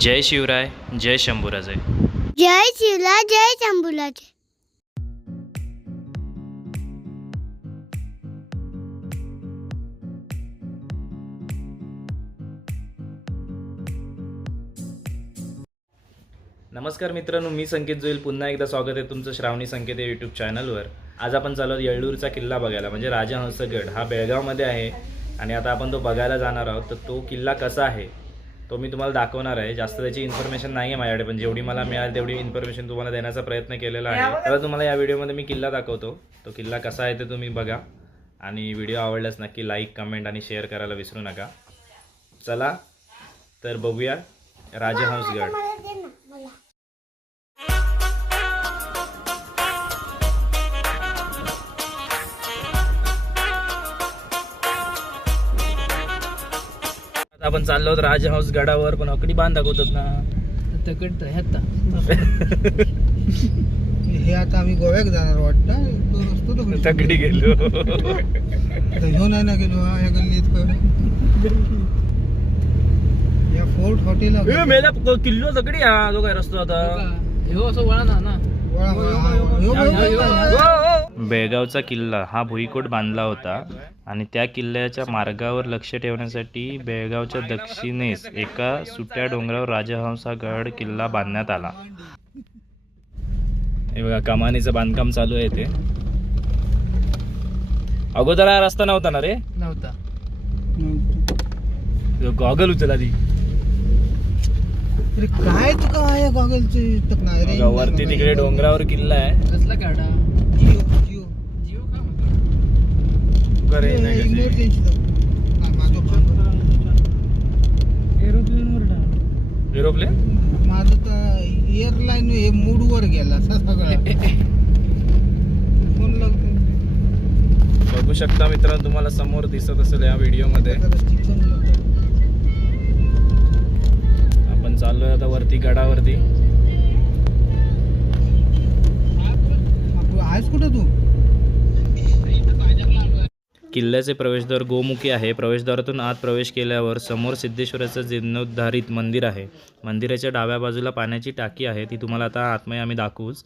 जय शिवराय जय शंभूराजे. जय शिवला जय शंभूलाचे नमस्कार मित्रांनो मी संकेत जोईल. पुन्हा एकदा स्वागत आहे तुमचं श्रावणी संकेत या यूट्यूब चॅनलवर आज आपण चालू आहोत येळूरचा किल्ला बघायला म्हणजे राजहंसगड. हा बेळगावमध्ये आहे आणि आता आपण तो बघायला जाणार आहोत तर तो किल्ला कसा आहे? तो मी तुम्हाला दाखवणार आहे. जास्त त्याची इन्फॉर्मेशन नाही आहे माझ्याकडे पण जेवढी मला मिळाली तेवढी इन्फॉर्मेशन तुम्हाला देण्याचा प्रयत्न केलेला आहे. तर तुम्हाला या व्हिडिओमध्ये मी किल्ला दाखवतो. तो किल्ला कसा आहे ते तुम्ही बघा. आणि व्हिडिओ आवडल्यास नक्की लाईक कमेंट आणि शेअर करायला विसरू नका. चला तर बघूया राजहंसगड. आपण चाललो आहोत राजहंस गडावर पण अकडी बांध दाखवतात ना. तकड ह्यात हे आता आम्ही गोव्याक जाणार वाटतं. तो रस्तो तो तगडी गेलो. आता ह्यो नाही ना गेलो हा या गल्लीत काय या फोर्ट हॉटेल मेला किल्लो तगडी हा जो काय रस्तो आता. ह्यो असं वळा ना. बेळगावचा किल्ला हा भुईकोट बांधला होता आणि त्या किल्ल्याच्या मार्गावर लक्ष ठेवण्यासाठी बेळगावच्या दक्षिणेस एका सुट्या डोंगरावर राजहंस गड किल्ला बांधण्यात आला. हे बघा कमानीचं बांधकाम चालू आहे ते अगोदर हा रस्ता नव्हता ना रे? नव्हता. गॉगल उचला ती अरे काय तुका आहे गॉगलचे तक नाही रे बघा, वरती तिकडे डोंगरावर किल्ला आहे. कसला काढा? जिओ जिओ. जिओ का म्हणतो? तुका रेंज नाही माझं एरोप्लेन वर एरोप्लेन माझं तर एअरलाईन हे मूडवर गेला असा सगळा. फोन लागतो. बघू शकता मित्रांनो तुम्हाला समोर दिसत असेल या व्हिडिओमध्ये. चिकन आपण चाललोय आता वरती गडावरती. आपलं आहेस कुठं तू? किल्ल्याचे प्रवेशद्वार गोमुखी आहे. प्रवेशद्वारातून आत प्रवेश केल्यावर समोर सिद्धेश्वराचं जीर्णोद्धारित मंदिर आहे. मंदिराच्या डाव्या बाजूला पाण्याची टाकी आहे. ती तुम्हाला आता आतमध्ये आम्ही दाखवूच.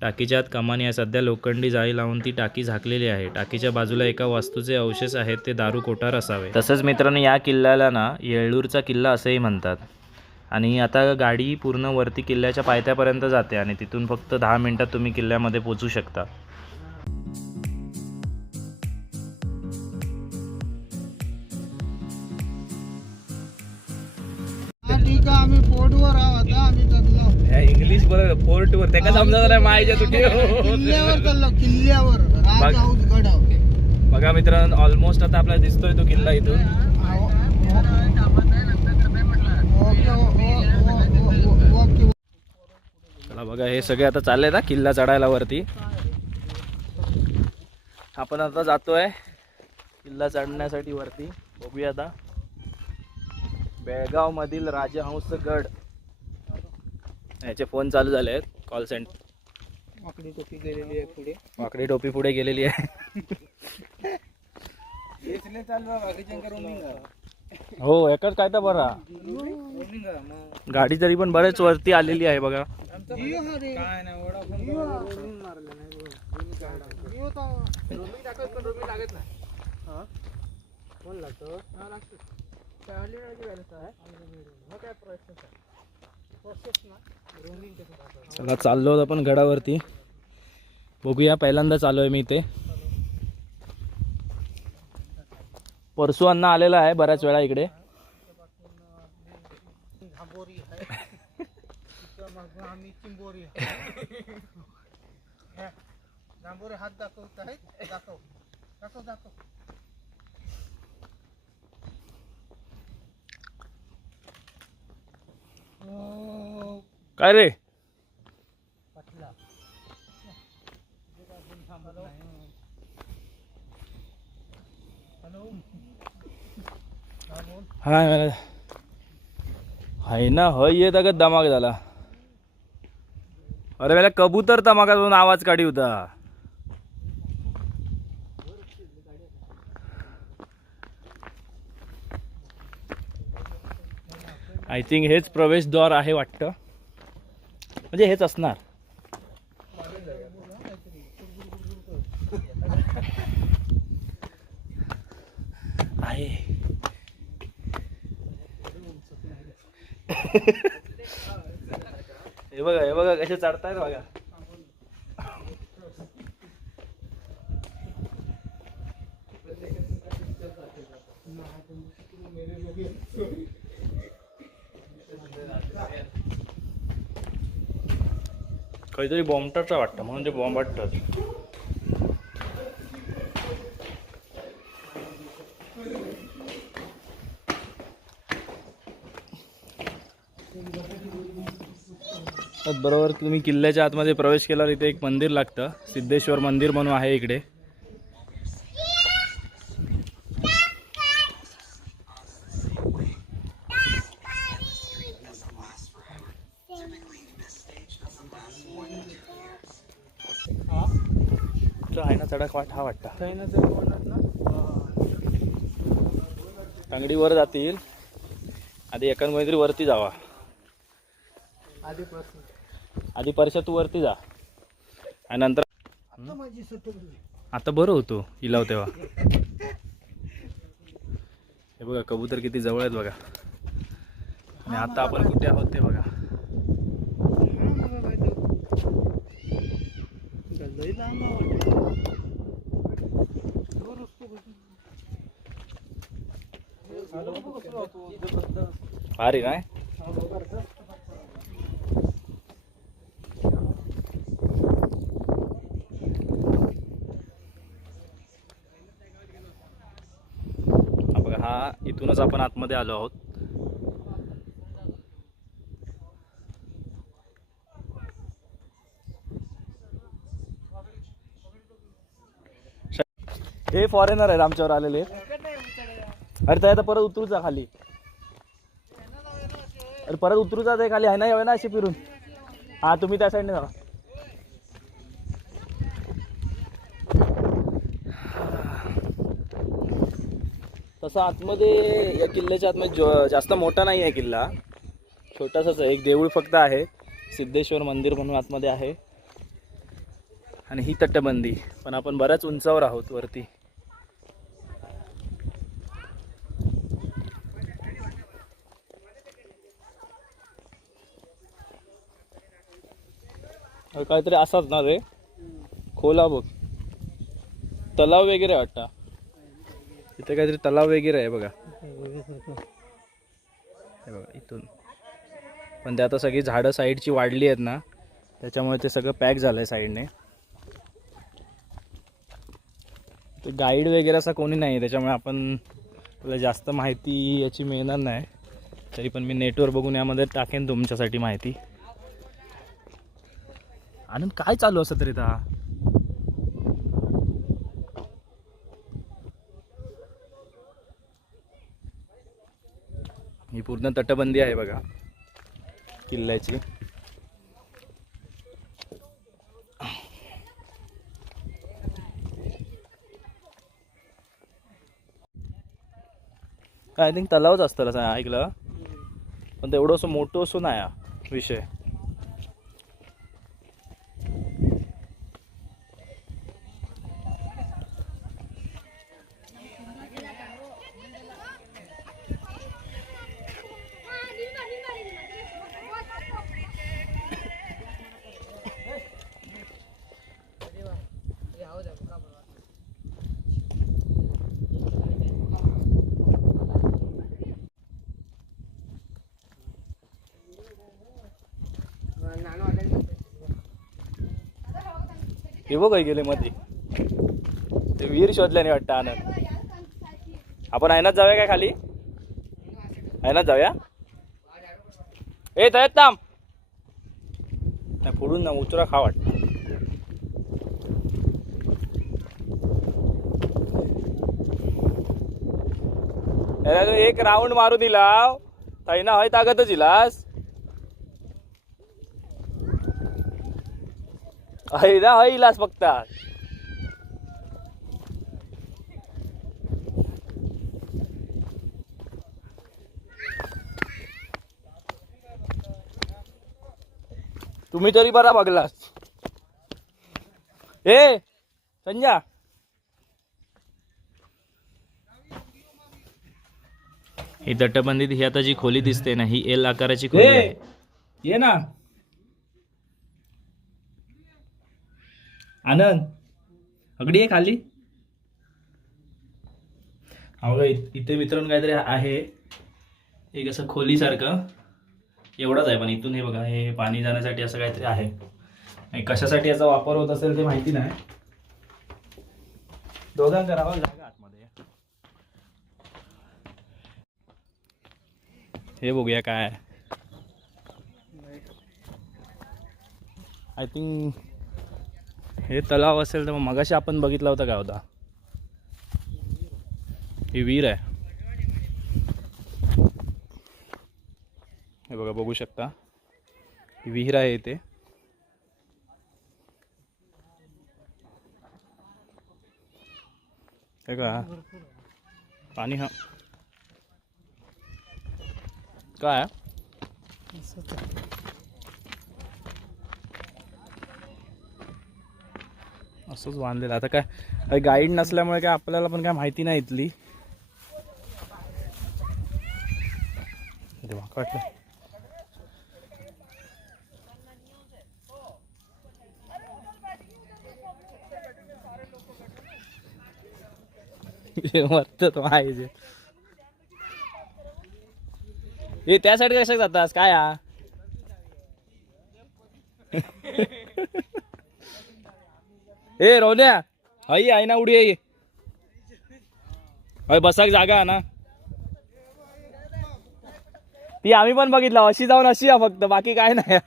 टाकीच्या आत कमानी आहे. सध्या लोखंडी जाळी लावून ती टाकी झाकलेली आहे. टाकीच्या बाजूला एका वास्तूचे अवशेष आहेत. ते दारू कोठार असावे. तसंच मित्रांनो या किल्ल्याला ना येळूरचा किल्ला असेही म्हणतात. आणि आता गाडी पूर्ण वरती किल्ल्याच्या पायथ्यापर्यंत जाते आणि तिथून फक्त दहा मिनिटात तुम्ही किल्ल्यामध्ये पोचू शकता. ठीक आहे आम्ही पोर्टवर आहोत आता आम्ही चाललो. इंग्लिश बरोबर फोर्ट वर त्याला समजा नाही मायच्या किल्ल्यावर चाललो किल्ल्यावर. राज हाऊस गडावर बघा मित्रांनो ऑलमोस्ट आता आपल्याला दिसतोय तो किल्ला इथून. बघा हे सगळे आता चालले ना किल्ला चढायला वरती. आपण आता जातोय किल्ला चढण्यासाठी वरती. बघूया आता. बेळगाव मधील राजहंस गड. याचे फोन चालू झाले आहेत. कॉल सेंटर आकडी टोपी गेलेली आहे पुढे. वाकडी टोपी पुढे गेलेली आहे. हो एकच काय तर बरा. गाडी तरी पण बरेच वरती आलेली आहे बघा. काय नाही वडाफोन रोमिंग मारलं नाही जिओ तर रोमिंग टाकत पण रोमिंग लागत नाही हा फोन लागतो हा लागतो चालली नाही झालं काय मग काय प्रोसेस आहे प्रोसेस ना रोमिंग कसं टाकायचं चला चाललो होतो आपण गडावरती बघूया पहिल्यांदा चालू आहे मी इथे परसू अण्णा आलेला आहे बऱ्याच वेळा इकडे झांबोरी आहे तिथं मग आम्ही चिंबोरी आहे ह्या, झांबोरी हात दाखवत आहेत दाखव दाखव दाखव ओ, काय रे पटला हॅलो हा बोल हाय मला हाय ना हय येत अगं धमाक झाला अरे वेळा कबूतर धमाका म्हणून आवाज काढी होता. आय थिंक हेच प्रवेशद्वार आहे वाटतं. म्हणजे हेच असणार. आहे. हे बघा हे बघा कसे चढतायत बघा. काहीतरी बॉम्बटाचा वाटतं म्हणून ते बॉम्ब वाटतात. बरोबर तुम्ही किल्ल्याच्या आतमध्ये प्रवेश केल्यावर इथे एक मंदिर लागतं. सिद्धेश्वर मंदिर म्हणून आहे इकडे. तो आहे ना चढक वाट हा वाटतं. टांगडी वर जातील. आधी एका कोणीतरी वरती जावा. आधी आधी परशा तू वरती जा. आणि नंतर आता बरं होतो इलाव तेव्हा. हे बघा कबूतर किती जवळ आहेत बघा. आणि आता आपण कुठे आहोत ते बघा. भारी नाही? हा बघा इथूनच आपण आतमध्ये आलो आहोत. हे फॉरेनर आहेत आमच्यावर आलेले. अरे त्या परत उतरू जा खाली. अरे परत उतरू जा ते खाली. आहे ना यावे ना असे फिरून? हा तुम्ही त्या साईडने जा तसं आतमध्ये या किल्ल्याच्या आतमध्ये जो- जास्त मोठा नाही आहे किल्ला. छोटासाच आहे. एक देऊळ फक्त आहे. सिद्धेश्वर मंदिर म्हणून आतमध्ये आहे. आणि ही तटबंदी. पण आपण बऱ्याच उंचावर आहोत वरती. काहीतरी असाच ना रे. खोला बघ. तलाव वगैरे वाटतं. इथे काहीतरी तलाव वगैरे आहे बघा. हे बघा इथून. पण ते आता सगळी झाडं साईडची वाढली आहेत ना त्याच्यामुळे ते सगळं पॅक झालं आहे साईडने. ते गाईड वगैरे असा कोणी नाही त्याच्यामुळे आपण तुला जास्त माहिती याची मिळणार नाही. तरी पण मी नेटवर बघून यामध्ये टाकेन तुमच्यासाठी माहिती. आनंद काय चालू असं तरी आता ही पूर्ण तटबंदी आहे बघा. किल्ल्याची. आय थिंक तलावच असतं असं ऐकलं. पण तेवढं असं मोठं असं नाही हा विषय. हे बघ गेले मध्ये ते वीर शोधल्याने वाटतं आनंद. आपण आयनात जाऊया काय खाली? आयनात जाऊया? ए तयात थांब. नाही फोडून ना उचरा खा वाट एक राऊंड मारू दिला ना हय तागतच इलास हैदा हैलाच फक्त. तुम्ही तरी बरा बघलास. ए संजा. ही तटबंदीत ही आता जी खोली दिसते ना ही एल आकाराची खोली आहे. ये ना. आनंद अगडी आहे खाली. अहो इथे मित्रांनो काहीतरी आहे. एक असं खोलीसारखं एवढंच आहे पण इथून हे बघा हे पाणी जाण्यासाठी असं काहीतरी आहे. आणि कशासाठी याचा वापर होत असेल ते माहिती नाही. दोघां करावं जागा आतमध्ये. हे बघूया काय आय थिंक हे तलाव असेल तर मग मगाशी आपण बघितला होता काय होता? ही विहीर आहे. हे बघा बघू शकता. विहीर आहे इथे. हे का? पाणी हा. काय? असंच बांधलेलं. आता काय गाईड नसल्यामुळे काय आपल्याला पण काय माहिती नाही इथली. वाटलं? मरत माहिती त्यासाठी कशा जातास? काय हा? ए रोल्या हई आहे ना उडी आहे बसाक जागा ना. ती आम्ही पण बघितलं अशी जाऊन अशी या फक्त बाकी काय नाही.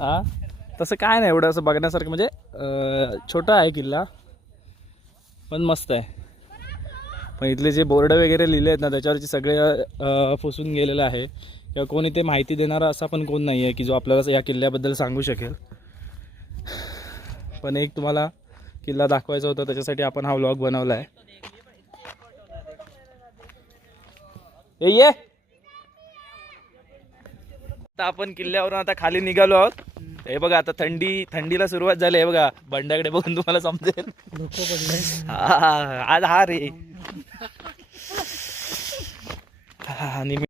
हा तसं काय नाही एवढं असं बघण्यासारखं. म्हणजे छोटा आहे किल्ला पण मस्त आहे. पण इथले जे बोर्ड वगैरे लिहिले आहेत ना त्याच्यावरचे सगळे अं, फुसून गेलेलं आहे. किंवा कोण इथे माहिती देणारा असा पण कोण नाही आहे की जो आपल्याला या किल्ल्याबद्दल सांगू शकेल. पण एक तुम्हाला किल्ला दाखवायचा होता त्याच्यासाठी आपण हा व्लॉग बनवला आहे ये! आता आपण किल्ल्यावरून आता खाली निघालो आहोत. हे बघा आता थंडी थंडीला सुरुवात झाली. आहे बघा बंड्याकडे बघून तुम्हाला समजेल. हा, आज हा रे. हा, आणि मी